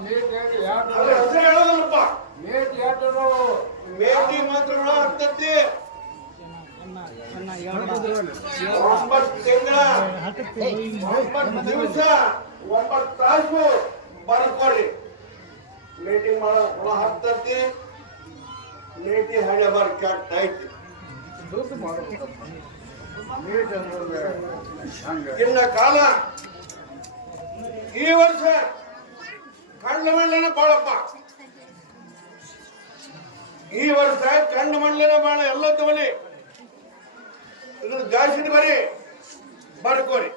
ಹೆಸರು ಹೇಳೋದಲ್ಲಪ್ಪ. ಮೇಟಿ ಯಾಟರು ಮೇಟಿ ಮಾತ್ರ ಹುಳ ಹತ್ತತ್ತಿ. 9 ತಿಂಗಳ 9 ದಿವಸ 9 ತಾಸು ಬರ್ಕೊಡ್ರಿ. ಮೇಟಿ ಮಾಡೋ ಹುಳ ಹತ್ತತ್ತಿ. ಮೇಟಿ ಹಳೆ ಬರ್ ಕೆಟ್ಟ ಐತಿ. ಇನ್ನ ಕಾಲ ಈ ವರ್ಷ ಕಂಡ ಮಂಡಲನ ಬಾಳಪ್ಪ. ಈ ವರ್ಷ ಕಂಡ ಮಂಡಲನ ಬಾಳ ಎಲ್ಲ ತಗೊಳ್ಳಿ. ಇದನ್ನು ಜಾಸ್ತಿ ಬರೀ ಬರ್ಕೋರಿ.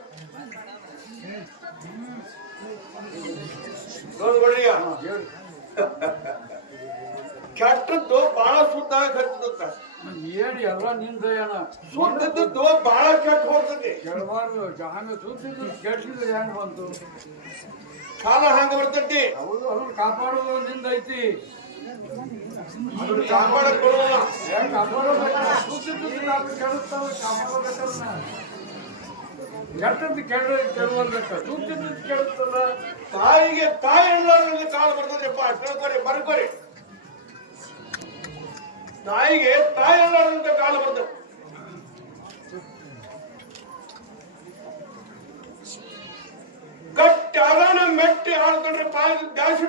ನೋಡ್ಕೊಳ್ರಿ, ಕೆಟ್ಟದ್ದು ಬಹಳ ಸುತ್ತ ಕಟ್ಟದ. ಏನ್ ಎಲ್ಲ ನಿಂದಯ್ಯನ ಸುತ್ತದ್ದು ಬಹಳ ಕೆಟ್ಟ ಹೋಗ್ತದೆ. ಕೆಳಬಾರ್ದು ಆಮೇಲೆ ಸುತ್ತಿದ್ದು ಕೆಟ್ಟಿದ್ರೆ ಹೆಂಗ್ ಬಂತು? ಕಾಲ ಹಂಗ ಬರ್ತೈತಿ. ಹೌದು, ಅವ್ರು ಕಾಪಾಡೋದು ನಿಂದೈತಿ. ಅದನ್ನ ಕಾಪಾಡಕ್ ಕೊಡೋಲ್ಲ. ಹೆಂಗ್ ಕಾಪಾಡೋಬೇಕ? ಸುತ್ತಿದ್ದು ಕೆಡುತ್ತಾವ, ಕಾಪಾಡೋಬೇಕಲ್ಲ. ಕೆಟ್ಟದ್ದು ಕೆಡುವಂತ ಸುತ್ತಿದ್ದು ಕೆಡುತ್ತಲ್ಲ. ತಾಯಿಗೆ ತಾಯಿ ಎಲ್ಲರಲ್ಲಿ ಕಾಲ ಬರ್ತದೆಪ್ಪ. ಕೇಳ್ಕೊರಿ, ಬರ್ಕೊರಿ. ತಾಯಿಗೆ ತಾಯಿ ಎಲ್ಲರಂತ ಕಾಲ ಬರ್ತದೆ. ಗಟ್ಟಿ ಅದಾನ ಮೆಟ್ಟಿ ಆಡ್ಕೊಂಡ್ರೆ ಪಾಯ ಜಾಸ್ತಿ